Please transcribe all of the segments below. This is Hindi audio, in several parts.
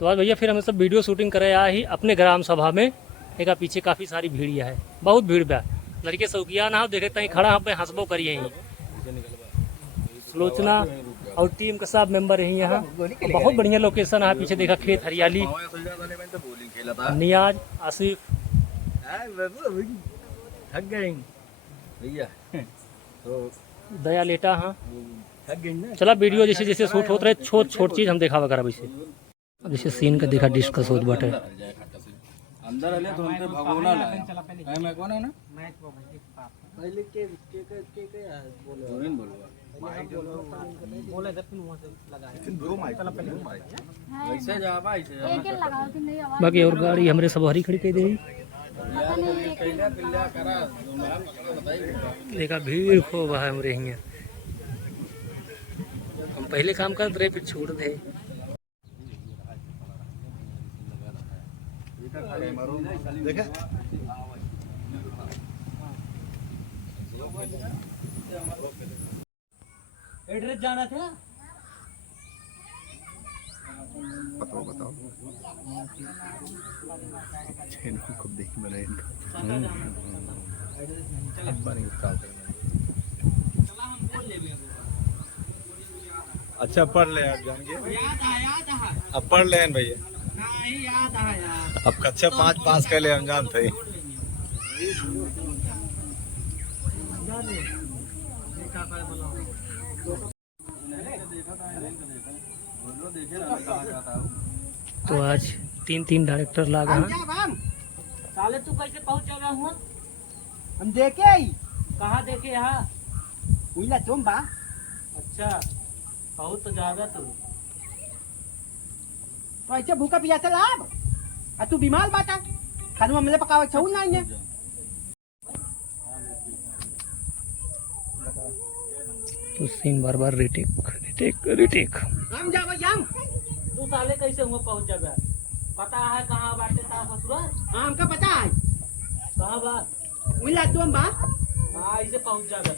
तो आज भैया फिर हमें सब वीडियो शूटिंग करे आया ही अपने ग्राम सभा में। एक पीछे काफ़ी सारी भीड़िया है, बहुत भीड़ बा। लड़के सौकिया ना हो देखे तहीं खड़ा हम पे हंसबो करिए ही। सुलोचना और टीम का सब मेंबर यही यहाँ। बहुत बढ़िया लोकेशन है, पीछे देखा खेत हरियाली। नियाज आसिफ दया लेटा। हाँ चला वीडियो जैसे जैसे शूट होते रहे, छोट छोट चीज हम देखा वगैरह वैसे। जैसे सीन का देखा डिस्कस होत बाटे। अंदर आले तो हमके भगोना लाया है। मैं कौन है ना पहले के बोले बोले जब वहां से लगाया दो माइक चला पहले ऐसे जा भाई ऐसे लगाओ कि नहीं आवाज। बाकी और गाड़ी हमरे सब हरी खड़ी कर दी। देखा भीड़ खूब है हमरे यहाँ। हम पहले काम करते रहे फिर छोड़ दे। देखे एड्रेस जाना था। बताओ बताओ खूब देख बना इनका। अच्छा पढ़ ले आप जाएंगे। अब पढ़ ले भैया। अब कक्षा 5 पास कर ले अनजान थे। तो आज 3 डायरेक्टर लागा। साले तू कैसे पहुंच गया हुआ? हम देखे ही। कहाँ देखे? यहाँ उइला तुम बा। अच्छा बहुत तो ज्यादा तू तो ऐसे भूखा पियासा लाभ। आ तू बीमार बाटा खाना हमले पकावे छऊ ना है। तो सीन बार बार रिटेक। हम जाओ जाम। तू साले कैसे हुआ पहुंच जाबे? पता है कहाँ बाटे ता ससुरा? हां हमका पता है। कहाँ बा? उइला तुम बा। हां ऐसे पहुंच जाबे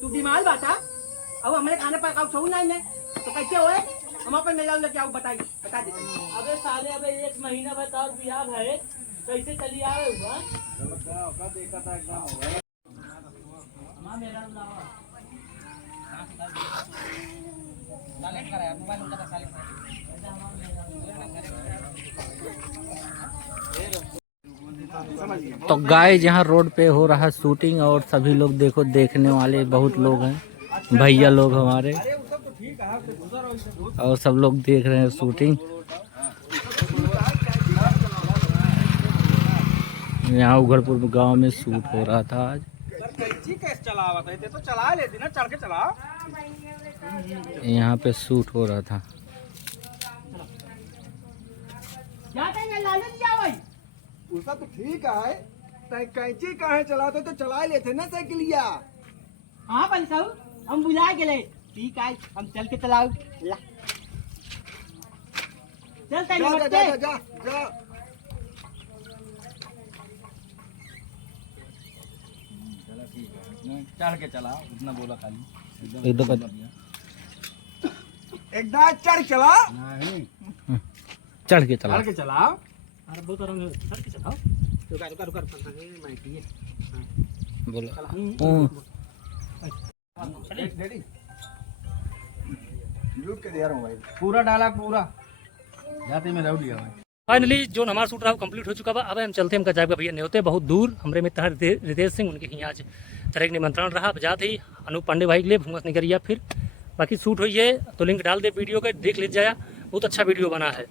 तू बीमार बाटा। अब हमरे खाने पकावे छऊ ना है तो कैसे होए? हम अपन मेला लेके आओ बता देते। अबे साले अबे 1 महीना बाद और बियाह है कैसे चली आवे हुआ? का देखा था एकदम होगा। हमारा मेला लावा साले कराया मोबाइल उनका साले तो गाइस यहाँ रोड पे हो रहा है शूटिंग और सभी लोग देखो, देखने वाले बहुत लोग हैं, भैया लोग हमारे, और सब लोग देख रहे हैं शूटिंग। यहाँ उघड़पुर गांव में शूट हो रहा था आज। तो चला लेती ना, चढ़ के चला। यहाँ पे शूट हो रहा था। उसका तो ठीक है, कैंची कहाँ चलाते तो चला लेते ना साइकिलिया। हाँ भाई साहब हम बुला गए। ठीक है हम चल के चलाओ। चल जा जा जा जा जा। चढ़ के चला उतना बोला खाली एकदम चढ़ चला। चढ़ के चला। चढ़ के चलाओ। अरे बहुत आराम से चढ़ के चलाओ। रुका बोलो पूरा डाला पूरा जाते में रह लिया भाई। फाइनली जो हमारा शूट रहा वो कंप्लीट हो चुका बा। अब हम चलते, हम जाएगा भैया न्योते बहुत दूर। हमरे मित्र रितेश सिंह, उनके यहाँ आज तरह के निमंत्रण रहा। अब जाते ही अनूप पांडे भाई के लिए भूंगस निकरिया। फिर बाकी शूट हुई है तो लिंक डाल दे वीडियो का, देख लीजिए, बहुत अच्छा वीडियो बना है।